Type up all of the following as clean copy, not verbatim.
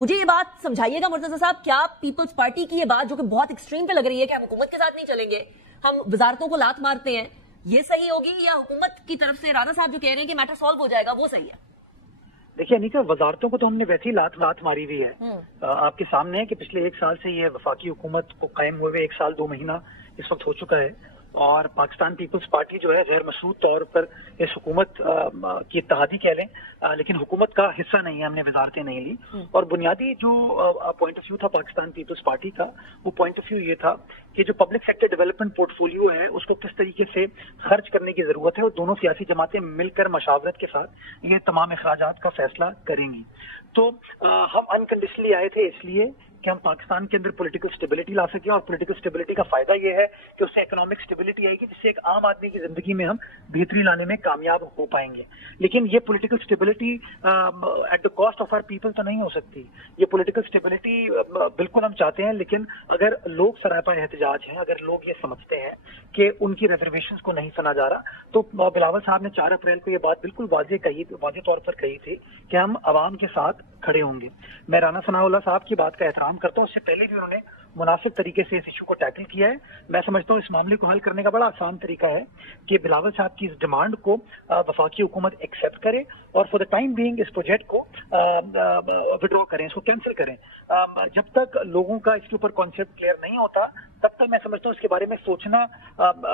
मुझे ये बात समझाइएगा मुर्तजा साहब, क्या पीपल्स पार्टी की ये बात जो कि बहुत एक्सट्रीम पे लग रही है कि हम हुकूमत के साथ नहीं चलेंगे, हम वजारतों को लात मारते हैं, ये सही होगी, या हुकूमत की तरफ से राणा साहब जो कह रहे हैं कि मैटर सॉल्व हो जाएगा वो सही है? देखिए अनिका, वजारतों को तो हमने वैसे ही लात मारी हुई है। आपके सामने है कि पिछले 1 साल से ये वफाकी हुकूमत को कायम हुए 1 साल 2 महीना इस वक्त हो चुका है, और पाकिस्तान पीपल्स पार्टी जो है गैर मशरूत तौर पर इस हुकूमत की इत्तेहादी कह लें, लेकिन हुकूमत का हिस्सा नहीं है, हमने वजारतें नहीं ली। और बुनियादी जो पॉइंट ऑफ व्यू था पाकिस्तान पीपल्स पार्टी का, वो पॉइंट ऑफ व्यू ये था कि जो पब्लिक सेक्टर डेवलपमेंट पोर्टफोलियो है उसको किस तरीके से खर्च करने की जरूरत है, और दोनों सियासी जमातें मिलकर मशावरत के साथ ये तमाम अखराजात का फैसला करेंगी। तो हम अनकंडीशनली आए थे इसलिए कि हम पाकिस्तान के अंदर पॉलिटिकल स्टेबिलिटी ला सकें, और पॉलिटिकल स्टेबिलिटी का फायदा ये है कि उससे इकोनॉमिक स्टेबिलिटी आएगी, जिससे एक आम आदमी की जिंदगी में हम बेहतरी लाने में कामयाब हो पाएंगे। लेकिन ये political stability at the cost of our people तो नहीं हो सकती। ये पॉलिटिकल स्टेबिलिटी बिल्कुल हम चाहते हैं, लेकिन अगर लोग सरापा एहतजाज हैं, अगर लोग ये समझते हैं कि उनकी रिजर्वेशंस को नहीं सुना जा रहा, तो बिलावल साहब ने 4 अप्रैल को ये बात बिल्कुल वाज़ेह तौर पर कही थी कि हम अवाम के साथ खड़े होंगे। मैं राना सनाउल्लाह साहब की बात का एहतराम करता हूँ, उससे पहले भी उन्होंने मुनासिब तरीके से इस इशू को टैकल किया है। मैं समझता हूँ इस मामले को हल करने का बड़ा आसान तरीका है कि बिलावल साहब की इस डिमांड को वफाकी हुकूमत एक्सेप्ट करे, और फॉर द टाइम बीइंग इस प्रोजेक्ट को विड्रॉ करें, इसको कैंसिल करें। जब तक लोगों का इसके ऊपर कॉन्सेप्ट क्लियर नहीं होता, तब तक मैं समझता हूँ इसके बारे में सोचना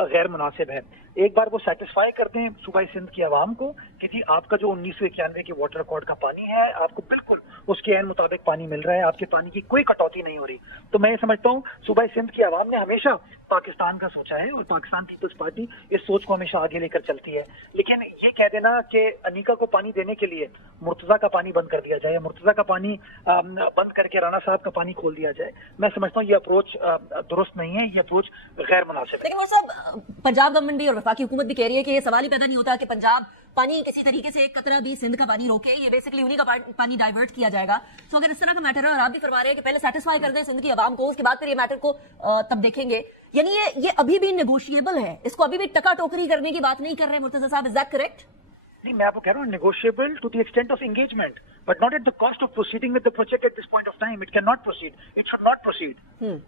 गैर मुनासिब है। एक बार वो सेटिस्फाई कर दें सूबाई सिंध की आवाम को कि जी आपका जो 1991 के वाटर रिकॉर्ड का पानी है, आपको बिल्कुल उसके ऐन मुताबिक पानी मिल रहा है, आपके पानी की कोई कटौती नहीं हो रही, तो मैं ये समझता हूँ सूबाई सिंध की आवाम ने हमेशा पाकिस्तान का सोचा है, और पाकिस्तान पीपल्स पार्टी इस सोच को हमेशा आगे लेकर चलती है। लेकिन ये कह देना कि अनिका को पानी देने के लिए मुर्तजा का पानी बंद कर दिया जाए, या मुर्तजा का पानी बंद करके राणा साहब का पानी खोल दिया जाए, मैं समझता हूँ ये अप्रोच दुरुस्त नहीं है, ये अप्रोच गैर मुनासिब है। लेकिन वो सब पंजाब गवर्नमेंट भी और वफाकी हुकूमत भी कह रही है कि ये सवाल ही पैदा नहीं होता कि पंजाब पानी किसी तरीके से एक कतरा भी सिंध का पानी रोके, ये बेसिकली उन्हीं का पानी डाइवर्ट किया जाएगा। तो अगर इस तरह का मैटर है, और आप भी फरमा रहे हैं कि पहले सेटिस्फाई कर दें सिंध की आवाम को, उसके बाद फिर ये मैटर को तब देखेंगे, यानी ये अभी भी नेगोशिएबल है, इसको अभी भी टका टोकरी करने की बात नहीं कर रहे मुर्तजा साहब, इज दैट करेक्ट? नहीं, मैं आपको कह रहा हूँ negotiable to the extent of engagement, but not at the cost of proceeding with the project at this point of time. It can not proceed, it should not proceed.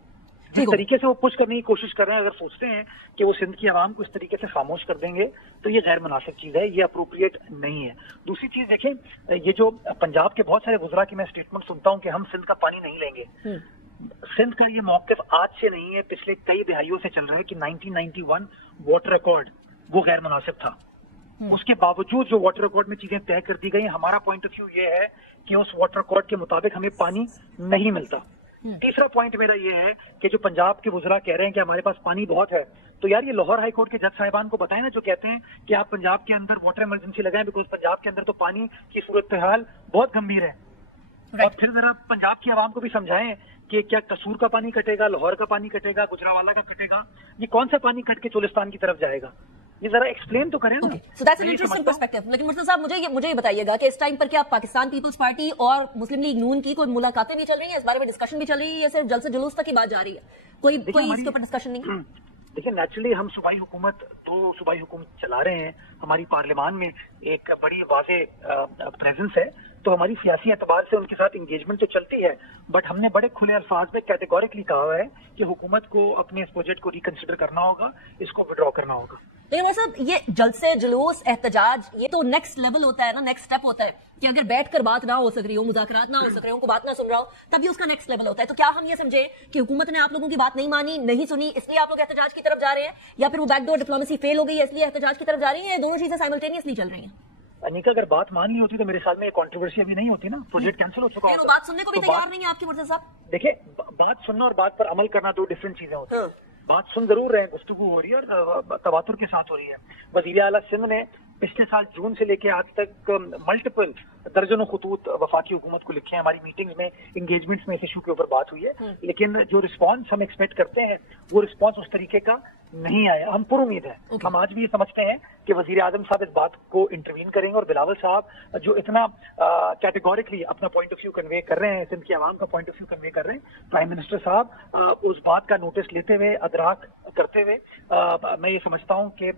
जिस तरीके से वो पुश करने की कोशिश कर रहे हैं, अगर सोचते हैं कि वो सिंध की आवाम को इस तरीके से खामोश कर देंगे, तो ये गैर मुनासिब चीज है, ये अप्रोप्रिएट नहीं है। दूसरी चीज देखें, ये जो पंजाब के बहुत सारे वुज़रा की मैं स्टेटमेंट सुनता हूँ कि हम सिंध का पानी नहीं लेंगे, सिंध का ये मौक़िफ़ आज से नहीं है, पिछले कई दहाइयों से चल रहा है कि 1991 वाटर रिकॉर्ड वो गैर मुनासिब था। उसके बावजूद जो वाटर रिकॉर्ड में चीजें तय कर दी गई, हमारा पॉइंट ऑफ व्यू ये है कि उस वाटर रिकॉर्ड के मुताबिक हमें पानी नहीं मिलता। तीसरा पॉइंट मेरा ये है कि जो पंजाब के वुज़रा कह रहे हैं कि हमारे पास पानी बहुत है, तो यार ये लाहौर हाई कोर्ट के जज साहिबान को बताएं ना, जो कहते हैं कि आप पंजाब के अंदर वाटर इमरजेंसी लगाएं, बिकॉज पंजाब के अंदर तो पानी की सूरत हाल बहुत गंभीर है। और फिर जरा पंजाब की आवाम को भी समझाएं कि क्या कसूर का पानी कटेगा, लाहौर का पानी कटेगा, गुजरावाला का कटेगा, ये कौन सा पानी कट के चोलिस्तान की तरफ जाएगा, ये जरा एक्सप्लेन तो करें ना। So that's an interesting perspective. लेकिन मुर्तजा साहब मुझे ये बताइएगा कि इस टाइम पर क्या पाकिस्तान पीपल्स पार्टी और मुस्लिम लीग नून की कोई मुलाकातें भी चल रही हैं, इस बारे में डिस्कशन भी चल रही है, या सिर्फ जलसे जुलूस तक ही बात जा रही है, कोई इसके ऊपर डिस्कशन नहीं? देखिए नेचुरली हम सूबाई हुकूमत, 2 सूबाई हुकूमत चला रहे हैं, हमारी पार्लियामान में एक बड़ी वाज़ेह प्रेजेंस है, तो हमारी सियासी एतबार से उनके साथ इंगेजमेंट तो चलती है, बट हमने बड़े खुले अल्फाज में कैटेगोरिकली कहा है कि हुकूमत को अपने इस प्रोजेक्ट को रिकंसिडर करना होगा, इसको विड्रॉ करना होगा। लेकिन साहब ये जलसे जुलूस एहतजाज ये तो नेक्स्ट लेवल होता है ना, नेक्स्ट स्टेप होता है कि अगर बैठकर बात ना हो सक रही हो, मुज़ाकरात ना हो सक रहे हो, उनको बात ना सुन रहा हो, तभी उसका नेक्स्ट लेवल होता है। तो क्या हम ये समझे कि हुकूमत ने आप लोगों की बात नहीं मानी, नहीं सुनी, इसलिए आप लोग एहतजाज की तरफ जा रहे हैं, या फिर वो बैकडोर डिप्लोमेसी फेल हो गई है इसलिए एहतजाज की तरफ जा रही है, दोनों चीजें साइमल्टेनियसली चल रही हैं? अनिका, अगर बात मान ली होती तो मेरे साल में कंट्रोवर्सी अभी नहीं होती ना, प्रोजेक्ट कैंसिल हो चुका होता। बात सुनने को भी तैयार नहीं है आपके मुर्तजा साहब। देखिए, बात सुनना और बात पर अमल करना 2 डिफरेंट चीजें होती हैं। बात सुन जरूर रहे हैं, गुफ्तगू हो रही है और तवातुर के साथ हो रही है। वज़ीर आला सिंध ने पिछले साल जून से लेके आज तक मल्टीपल दर्जनों खतूत वफाकी हुकूमत को लिखे हैं, हमारी मीटिंग्स में, एंगेजमेंट्स में इस इशू के ऊपर बात हुई है, लेकिन जो रिस्पांस हम एक्सपेक्ट करते हैं वो रिस्पांस उस तरीके का नहीं आया। हम पुरुमीद है, हम आज भी ये समझते हैं कि वज़ीर आज़म साहब इस बात को इंटरवीन करेंगे, और बिलावल साहब जो इतना कैटेगोरिकली अपना पॉइंट ऑफ व्यू कन्वे कर रहे हैं, सिंध की आवाम का पॉइंट ऑफ व्यू कन्वे कर रहे हैं, प्राइम मिनिस्टर साहब उस बात का नोटिस लेते हुए, अदराक करते हुए, मैं ये समझता हूँ कि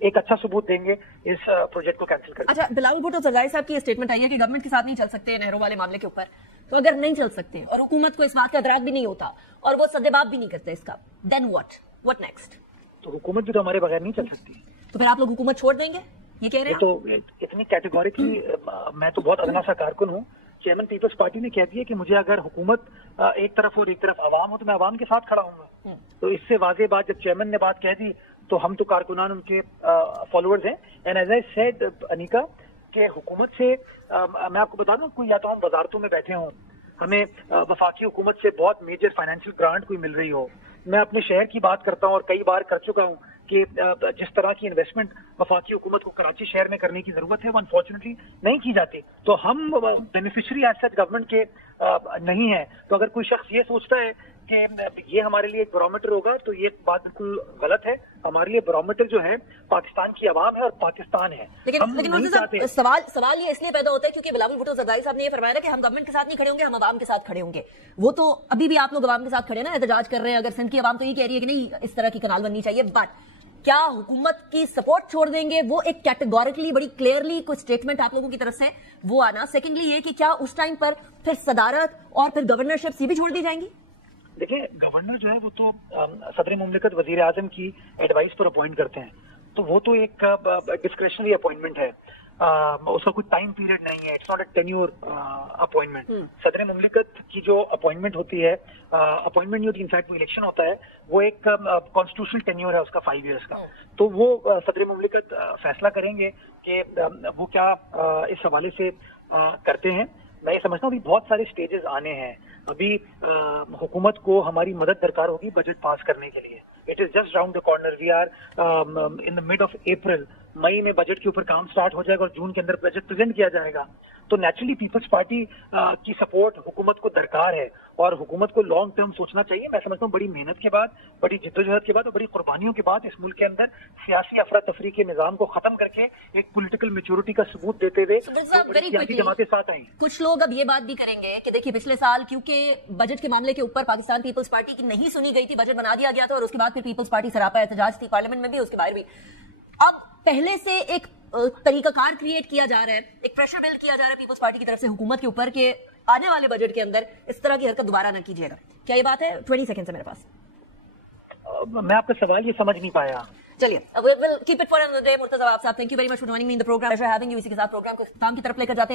एक अच्छा सबूत देंगे इस प्रोजेक्ट को कैंसिल करके। अच्छा, बिलावल भुट्टो जरदारी साहब की स्टेटमेंट आई है कि गवर्नमेंट के साथ नहीं चल सकते नेहरू वाले मामले के ऊपर, तो अगर नहीं चल सकते और हुकूमत को इस बात का इदराक भी नहीं होता और वो सद्देबाब भी नहीं करते इसका, देन व्हाट नेक्स्ट? तो हुकूमत भी तो हमारे बगैर नहीं चल सकती, तो फिर आप लोग हुकूमत छोड़ देंगे, ये कह रहे हैं? तो इतनी कैटेगोरिकली मैं तो बहुत अदना सा कारकुन हूँ। चेयरमैन पीपल्स पार्टी ने कह दिया कि मुझे अगर हुकूमत एक तरफ और एक तरफ अवाम हो तो मैं अवाम के साथ खड़ा हूँ। तो इससे वाज़ेह बात, जब चेयरमैन ने बात कह दी तो हम तो कारकुनान उनके फॉलोअर्स हैं। एंड एज आई सेड अनिका के हुकूमत से मैं आपको बता दूं, कोई या तो हम वजारतों में बैठे हों, हमें वफाकी हुकूमत से बहुत मेजर फाइनेंशियल ग्रांट कोई मिल रही हो, मैं अपने शहर की बात करता हूँ और कई बार कर चुका हूँ कि जिस तरह की इन्वेस्टमेंट वफाकी हुकूमत को कराची शहर में करने की जरूरत है वो अनफॉर्चुनेटली नहीं की जाती, तो हम बेनिफिशियरी एज सच गवर्नमेंट के नहीं है। तो अगर कोई शख्स ये सोचता है कि ये हमारे लिए एक बैरोमीटर होगा तो ये बात बिल्कुल गलत है। हमारे लिए बैरोमीटर जो है पाकिस्तान की आवाम है और पाकिस्तान है। लेकिन सवाल ये इसलिए पैदा होता है क्योंकि बिलावल भुट्टो जरदारी साहब ने ये फरमाया कि हम गवर्नमेंट के साथ नहीं खड़े होंगे, हम आवाम के साथ खड़े होंगे। वो तो अभी भी आप लोग आवाम के साथ खड़े ना, एहतजाज कर रहे हैं। अगर सिंध की आवाम तो ये कह रही है कि नहीं इस तरह की कनाल बननी चाहिए, बट क्या हुकूमत की सपोर्ट छोड़ देंगे? वो एक कैटेगोरिकली बड़ी क्लियरली कोई स्टेटमेंट आप लोगों की तरफ से वो आना। सेकेंडली ये कि क्या उस टाइम पर फिर सदारत और फिर गवर्नरशिप भी छोड़ दी जाएंगी? देखिए, गवर्नर जो है वो तो सदर मुमलिकत वजीर आजम की एडवाइस पर अपॉइंट करते हैं, तो वो तो एक डिस्क्रेशनरी अपॉइंटमेंट है, उसका कोई टाइम पीरियड नहीं है, it's not a tenure appointment. सदर मुमलिकत की जो अपॉइंटमेंट होती है, अपॉइंटमेंट नहीं होती, इनफैक्ट वो इलेक्शन होता है, वो एक कॉन्स्टिट्यूशनल टेन्योर है उसका 5 ईयर्स का। तो वो सदर मुमलिकत फैसला करेंगे कि वो क्या इस हवाले से करते हैं। मैं ये समझता हूँ अभी बहुत सारे स्टेजेस आने हैं, अभी हुकूमत को हमारी मदद दरकार होगी बजट पास करने के लिए। It is just round the corner, we are in the mid of April. मई में बजट के ऊपर काम स्टार्ट हो जाएगा और जून के अंदर बजट प्रेजेंट किया जाएगा। तो नेचुरली पीपल्स पार्टी की सपोर्ट हुकूमत को दरकार है और हुकूमत को लॉन्ग टर्म सोचना चाहिए। मैं समझता हूँ बड़ी मेहनत के बाद, बड़ी जिद्दोजहद के बाद और बड़ी कुर्बानियों के बाद इस मुल्क के अंदर सियासी अफरा तफरी के निजाम को खत्म करके एक पॉलिटिकल मेच्योरिटी का सबूत देते हुए जमातें साथ आई। कुछ लोग अब ये बात भी करेंगे कि देखिए पिछले साल क्योंकि बजट के मामले के ऊपर पाकिस्तान पीपल्स पार्टी की नहीं सुनी गई थी, बजट बना दिया गया था और उसके बाद फिर पीपल्स पार्टी सरापा एहतजाज थी, पार्लियामेंट में भी उसके बाहर भी। अब पहले से एक तरीकाकार क्रिएट किया जा रहा है, एक प्रेशर बिल्ड किया जा रहा है पीपल्स पार्टी की तरफ से हुकूमत के ऊपर कि आने वाले बजट के अंदर इस तरह की हरकत दोबारा ना कीजिएगा। क्या ये बात है? 20 सेकंड है मेरे पास। मैं आपका सवाल ये समझ नहीं पाया। चलिए, we'll keep it for another day। Murtaza साहब, thank you very much for joining me in the program. इसी के साथ प्रोग्राम को काम की तरफ लेकर जाते हैं।